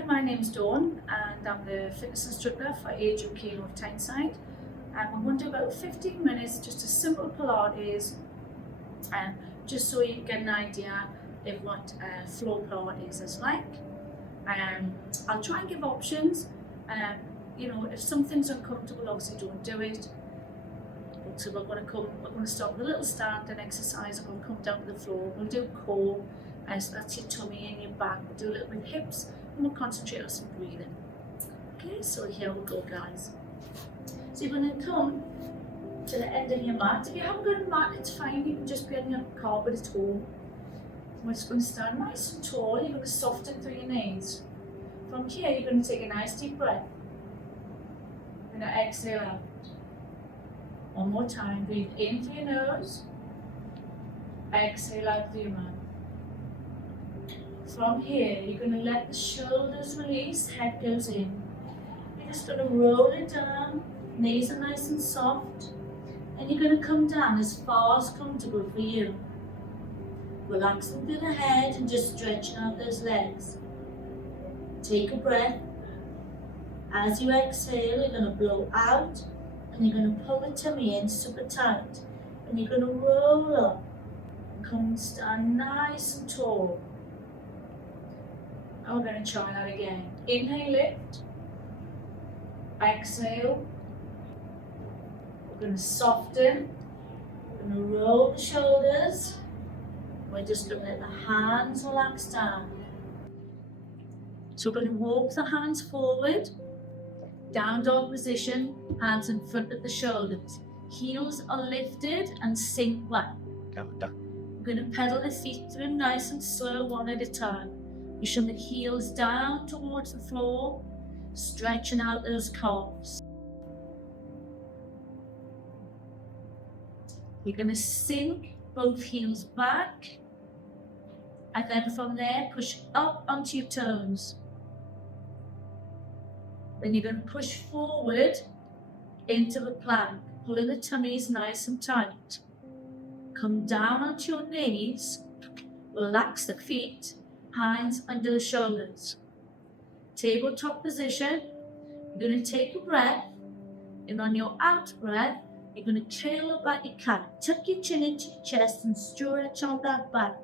Hi, my name's Dawn and I'm the fitness instructor for Age UK North Tyneside. I'm going to do about 15 minutes, just a simple Pilates, just so you get an idea of what floor Pilates is like. I'll try and give options. If something's uncomfortable, obviously don't do it. So we're going to start with a little standing exercise. We're going to come down to the floor. We'll do core, so that's your tummy and your back. We'll do a little bit hips, and we'll concentrate on some breathing. Okay, so here we go, guys. So you're going to come to the end of your mat. If you haven't got a mat, it's fine. You can just be on your carpet at home. We're just going to stand nice and tall. You're going to soften through your knees. From here, you're going to take a nice deep breath. You're going to exhale out. One more time. Breathe in through your nose. Exhale out through your mouth. From here, you're going to let the shoulders release, head goes in. You're just going to roll it down, knees are nice and soft, and you're going to come down as far as comfortable for you. Relaxing through the head and just stretching out those legs. Take a breath. As you exhale, you're going to blow out, and you're going to pull the tummy in super tight, and you're going to roll up and come and stand nice and tall. And we're going to try that again. Inhale, lift. Exhale. We're going to soften. We're going to roll the shoulders. We're just going to let the hands relax down. So we're going to walk the hands forward. Down dog position, hands in front of the shoulders. Heels are lifted and sink back. We're going to pedal the feet through nice and slow, one at a time. Pushing the heels down towards the floor, stretching out those calves. You're going to sink both heels back, and then from there push up onto your toes. Then you're going to push forward into the plank, pulling the tummies nice and tight. Come down onto your knees, relax the feet, hands under the shoulders. Tabletop position. You're going to take a breath, and on your out breath, you're going to trail up like you can. Tuck your chin into your chest and stretch out that back.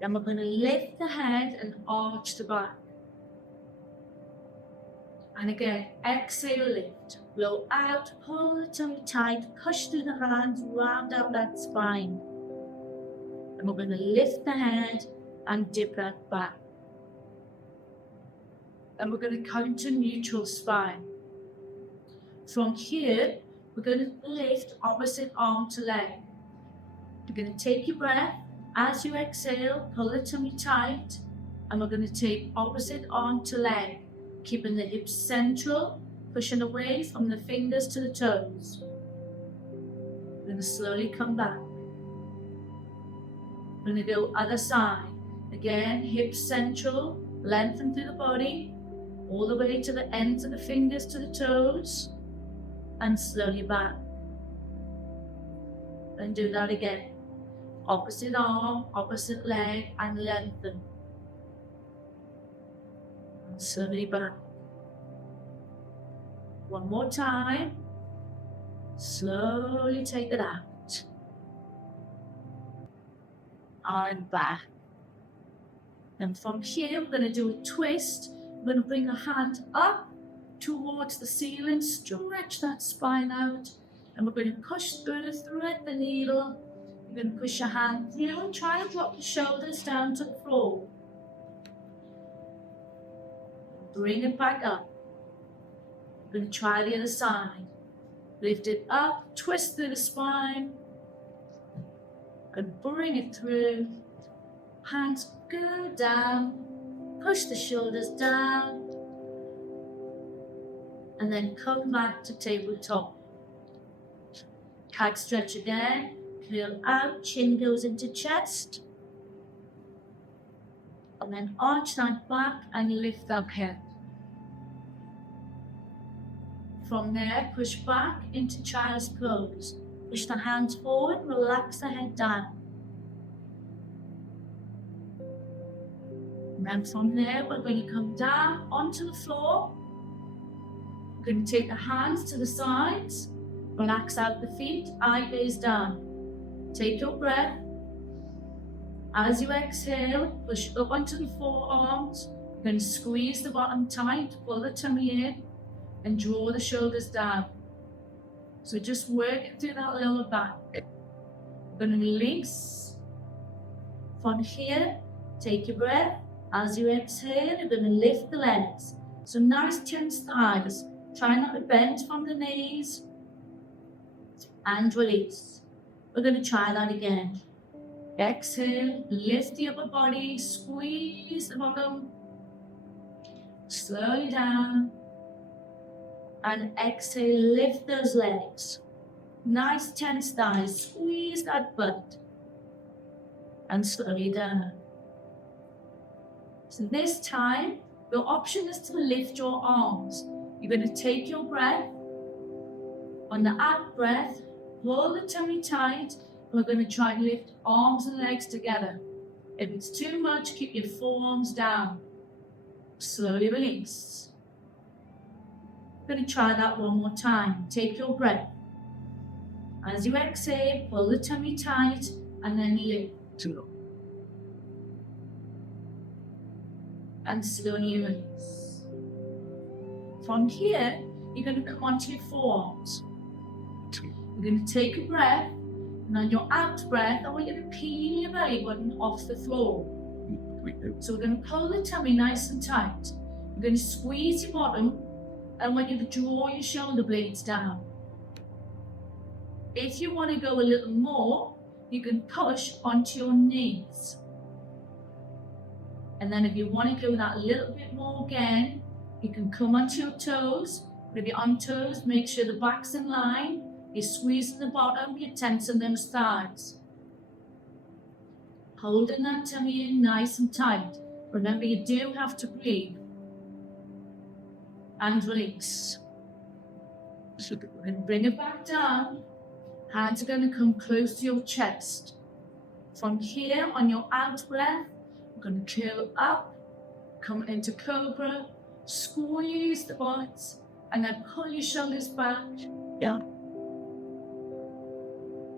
Then we're going to lift the head and arch the back. And again, exhale, lift. Blow out, pull the tummy tight, push through the hands, round out that spine. And we're going to lift the head and dip that back. And we're going to come to neutral spine. From here, we're going to lift opposite arm to leg. You're going to take your breath. As you exhale, pull the tummy tight. And we're going to take opposite arm to leg, keeping the hips central, pushing away from the fingers to the toes. We're going to slowly come back. We're going to go other side. Again, hips central, lengthen through the body, all the way to the ends of the fingers to the toes, and slowly back. Then do that again. Opposite arm, opposite leg, and lengthen. And slowly back. One more time. Slowly take it out. And back. And from here, we're going to do a twist. We're going to bring the hand up towards the ceiling, stretch that spine out, and we're going to push through, thread the needle. You're going to push your hand through and try and drop the shoulders down to the floor. Bring it back up. We're going to try the other side. Lift it up, twist through the spine, and bring it through. Hands go down, push the shoulders down, and then come back to tabletop. Cat stretch again, curl out, chin goes into chest, and then arch that back and lift that head. From there, push back into child's pose. Push the hands forward, relax the head down. And from there, we're going to come down onto the floor. We're going to take the hands to the sides, relax out the feet, eye gaze down. Take your breath. As you exhale, push up onto the forearms. You're going to squeeze the bottom tight, pull the tummy in, and draw the shoulders down. So just working through that lower back. We're going to release. From here, take your breath. As you exhale, you're going to lift the legs. So nice tense thighs. Try not to bend from the knees. And release. We're going to try that again. Exhale, lift the upper body, squeeze the bottom. Slowly down. And exhale, lift those legs. Nice tense thighs, squeeze that butt. And slowly down. So this time, your option is to lift your arms. You're going to take your breath. On the out breath, pull the tummy tight. We're going to try and lift arms and legs together. If it's too much, keep your forearms down. Slowly release. We're going to try that one more time. Take your breath. As you exhale, pull the tummy tight and then lift. And slowly release. From here, you're going to come onto your forearms. You're going to take a breath, and on your out breath, I want you to peel your belly button off the floor. So we're going to pull the tummy nice and tight. You're going to squeeze your bottom, and I want you to draw your shoulder blades down. If you want to go a little more, you can push onto your knees. And then if you want to go that little bit more again, you can come onto your toes. But if you're on toes, make sure the back's in line. You're squeezing the bottom, you're tensing those thighs. Holding that tummy in nice and tight. Remember, you do have to breathe. And release. And bring it back down. Hands are going to come close to your chest. From here, on your out breath, you're going to curl up, come into cobra, squeeze the butt, and then pull your shoulders back. Yeah.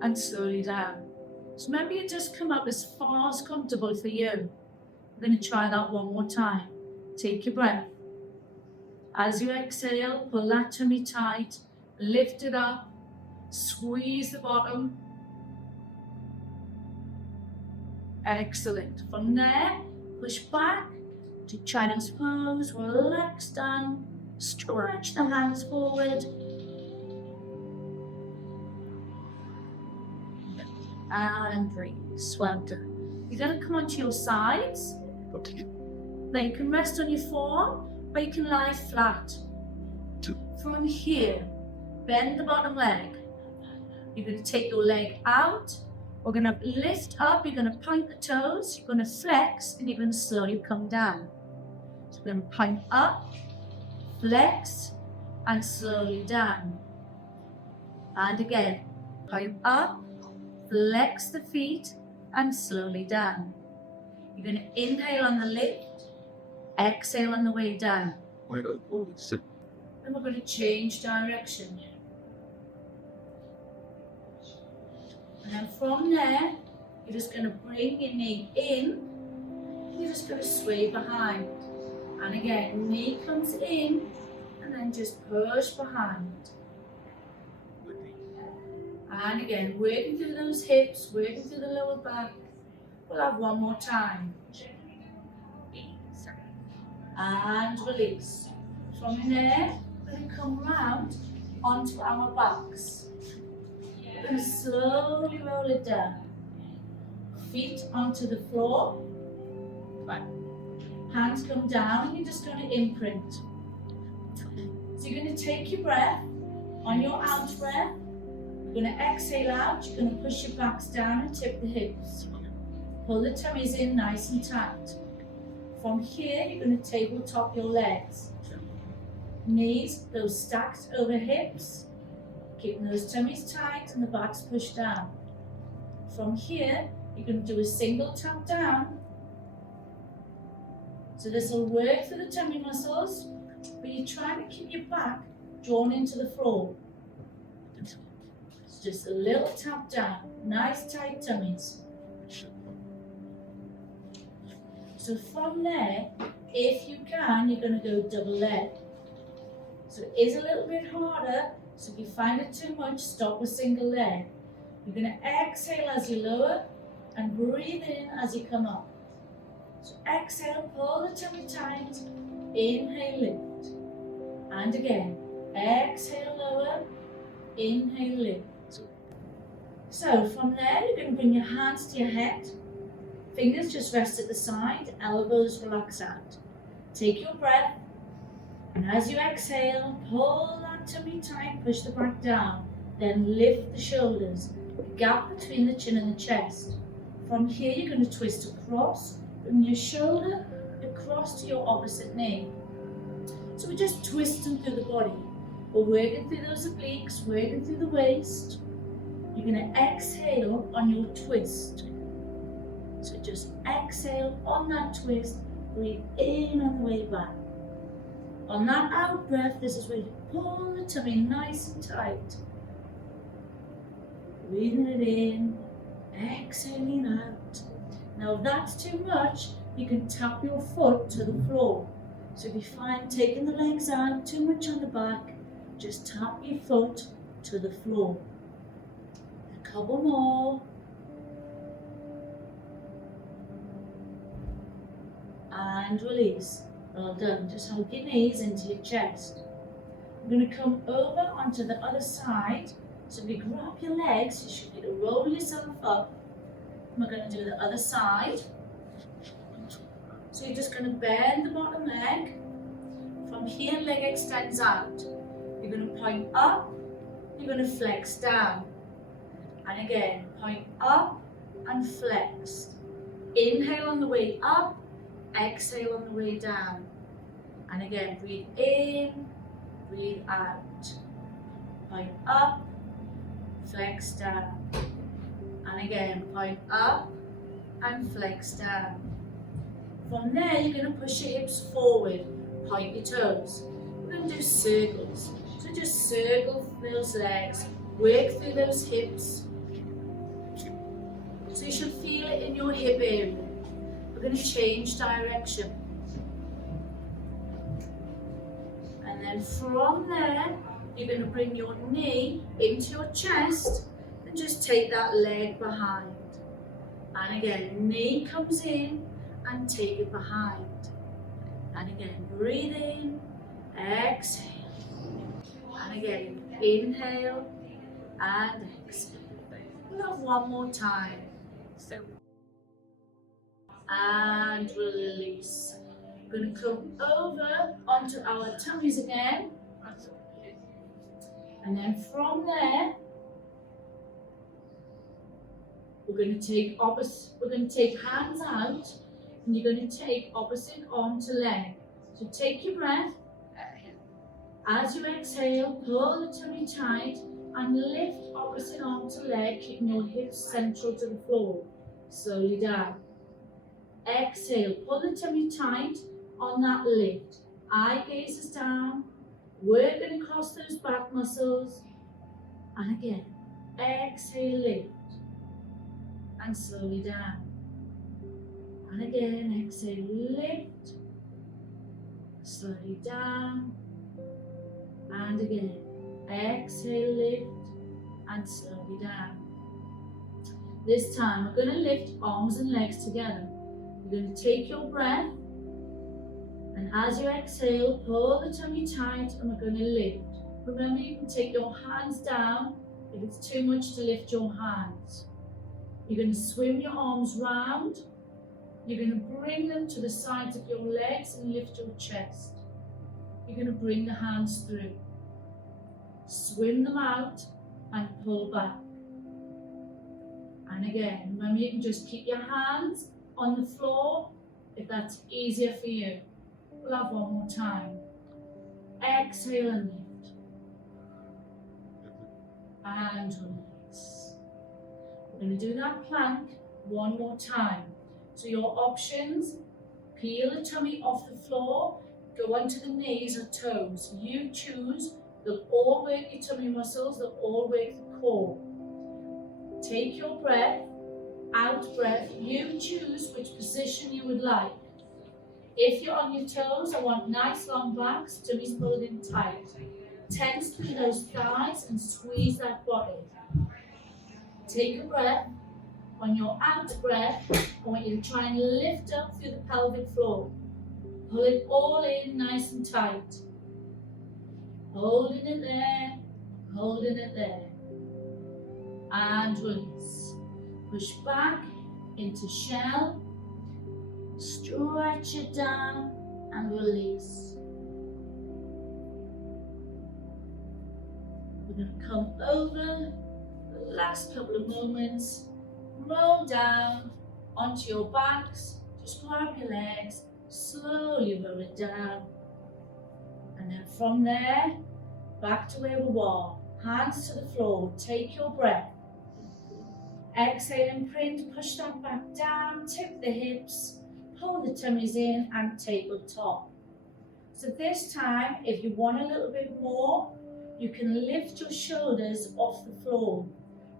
And slowly down. So maybe you just come up as far as comfortable for you. We're going to try that one more time. Take your breath. As you exhale, pull that tummy tight, lift it up, squeeze the bottom. Excellent. From there, push back to child's pose, relax down, stretch the hands forward. And breathe, swelter. You're going to come onto your sides. Then you can rest on your forearm, or you can lie flat. From here, bend the bottom leg. You're going to take your leg out. We're going to lift up. You're going to point the toes. You're going to flex, and you're going to slowly come down. So we're going to point up, flex, and slowly down. And again, point up, flex the feet, and slowly down. You're going to inhale on the lift, exhale on the way down. Then we're going to change direction. And then from there, you're just going to bring your knee in. You're just going to sway behind. And again, knee comes in, and then just push behind. And again, working through those hips, working through the lower back. We'll have one more time. And release. From there, we're going to come round onto our backs. We're going to slowly roll it down. Feet onto the floor. Hands come down, and you're just going to imprint. So you're going to take your breath. On your out breath, you're going to exhale out. You're going to push your backs down and tip the hips. Pull the tummies in nice and tight. From here, you're going to tabletop your legs. Knees go stacked over hips. Keeping those tummies tight and the backs pushed down. From here, you're going to do a single tap down. So this will work for the tummy muscles, but you're trying to keep your back drawn into the floor. It's just a little tap down, nice tight tummies. So from there, if you can, you're going to go double leg. So it is a little bit harder, so if you find it too much, stop with single leg. You're going to exhale as you lower and breathe in as you come up. So exhale, pull the tummy tight, inhale, lift. And again, exhale, lower, inhale, lift. So from there, you're going to bring your hands to your head. Fingers just rest at the side, elbows relax out. Take your breath, and as you exhale, pull that tummy tight, push the back down. Then lift the shoulders, the gap between the chin and the chest. From here, you're going to twist across, bring your shoulder across to your opposite knee. So we're just twisting through the body. We're working through those obliques, working through the waist. You're going to exhale on your twist. So just exhale on that twist, breathe in on the way back. On that out breath, this is where you pull the tummy nice and tight. Breathing it in, exhaling out. Now if that's too much, you can tap your foot to the floor. So if you find taking the legs out, too much on the back, just tap your foot to the floor. A couple more. And release. Well done. Just hold your knees into your chest. I'm going to come over onto the other side. So if you grab your legs, you should be able to roll yourself up. We're going to do the other side. So you're just going to bend the bottom leg. From here, leg extends out. You're going to point up. You're going to flex down. And again, point up and flex. Inhale on the way up. Exhale on the way down. And again, breathe in, breathe out. Point up, flex down. And again, point up and flex down. From there, you're going to push your hips forward, point your toes. We're going to do circles. So just circle those legs, work through those hips. So you should feel it in your hip area. We're going to change direction. And then from there, you're going to bring your knee into your chest and just take that leg behind. And again, knee comes in and take it behind. And again, breathe in, exhale. And again, inhale and exhale. We'll have one more time. So. And release. We're going to come over onto our tummies again. And then from there, we're going to take hands out, and you're going to take opposite arm to leg. So take your breath. As you exhale, pull the tummy tight and lift opposite arm to leg, keeping your hips central to the floor. Slowly down. Exhale, pull the tummy tight on that lift. Eye gazes down, working across those back muscles. And again, exhale, lift. And slowly down. And again, exhale, lift. Slowly down. And again, exhale, lift. And slowly down. This time, we're going to lift arms and legs together. You're going to take your breath, and as you exhale, pull the tummy tight, and we're going to lift. Remember, you can take your hands down if it's too much to lift your hands. You're going to swim your arms round. You're going to bring them to the sides of your legs and lift your chest. You're going to bring the hands through. Swim them out and pull back. And again, remember, you can just keep your hands on the floor if that's easier for you. We'll have one more time. Exhale and lift. And release. We're going to do that plank one more time. So your options Peel the tummy off the floor, go onto the knees or toes. You choose. They'll all work your tummy muscles, they'll all work the core. Take your breath, out breath. You choose which position you would like. If you're on your toes, I want nice long backs, tummies pulled in tight. Tense through those thighs and squeeze that body. Take a breath. On your out breath, I want you to try and lift up through the pelvic floor. Pull it all in nice and tight. Holding it there, holding it there. And release. Push back into shell. Stretch it down and release. We're going to come over the last couple of moments. Roll down onto your backs. Just grab your legs. Slowly roll it down. And then from there, back to where we were. Hands to the floor. Take your breath. Exhale and print. Push that back down. Tip the hips. Pull the tummies in and tabletop. So this time, if you want a little bit more, you can lift your shoulders off the floor.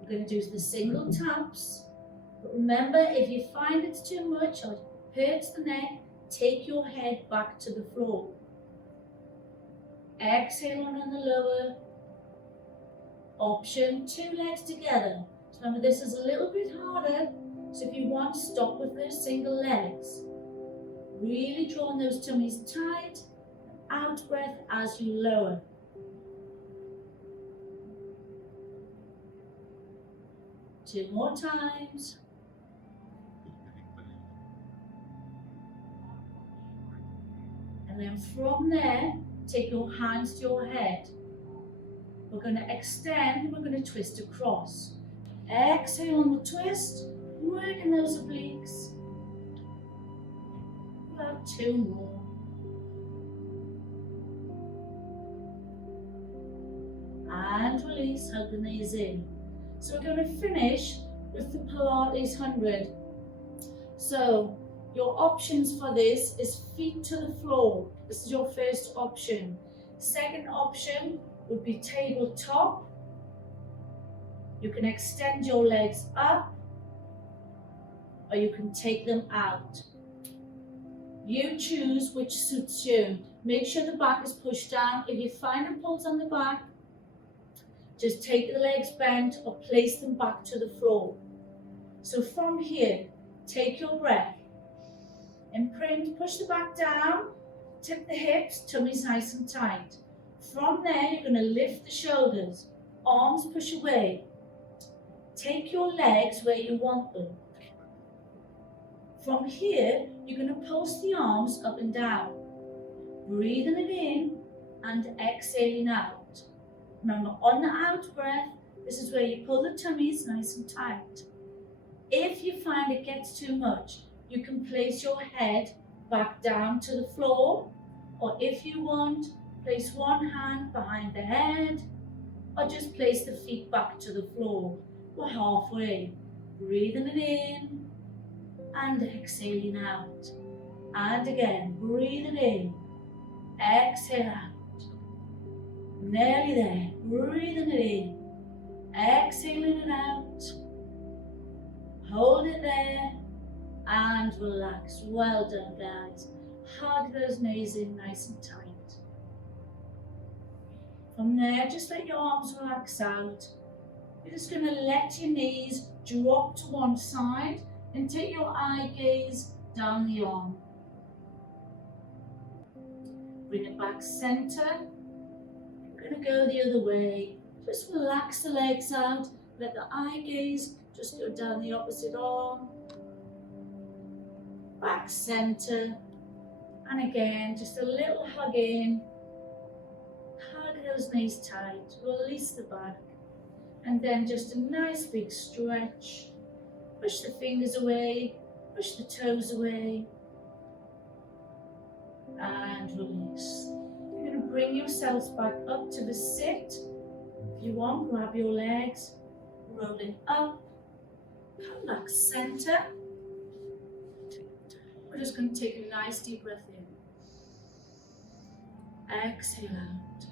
We're going to do the single taps. But remember, if you find it's too much or it hurts the neck, take your head back to the floor. Exhale on the lower. Option, 2 legs together. So remember, this is a little bit harder. So if you want, stop with those single legs. Really drawing those tummies tight. Out breath as you lower. Two more times. And then from there, take your hands to your head. We're going to extend, we're going to twist across. Exhale on the twist, working those obliques. About 2 more. And release, hug the knees in. So we're going to finish with the Pilates 100. So your options for this is feet to the floor. This is your first option. Second option would be tabletop. You can extend your legs up or you can take them out. You choose which suits you. Make sure the back is pushed down. If you find a pulse on the back, just take the legs bent or place them back to the floor. So from here, take your breath. Imprint, push the back down, tip the hips, tummies nice and tight. From there, you're going to lift the shoulders, arms push away. Take your legs where you want them. From here, you're going to pulse the arms up and down. Breathing it in and exhaling out. Remember, on the out breath, this is where you pull the tummies nice and tight. If you find it gets too much, you can place your head back down to the floor, or if you want, place one hand behind the head, or just place the feet back to the floor. We're halfway. Breathing it in and exhaling out. And again, breathing in, exhale out. Nearly there. Breathing it in, exhaling it out. Hold it there and relax. Well done, guys. Hug those knees in nice and tight. From there, just let your arms relax out. You're just going to let your knees drop to one side and take your eye gaze down the arm. Bring it back center. You're going to go the other way. Just relax the legs out. Let the eye gaze just go down the opposite arm. Back center. And again, just a little hug in. Hug those knees tight. Release the back. And then just a nice big stretch. Push the fingers away. Push the toes away. And release. You're going to bring yourselves back up to the sit. If you want, grab your legs. Rolling up. Come back center. just going to take a nice deep breath in. Exhale out.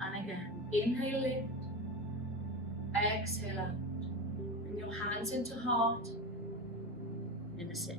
And again, inhale lift. Exhale out. And your hands into heart. In a sit.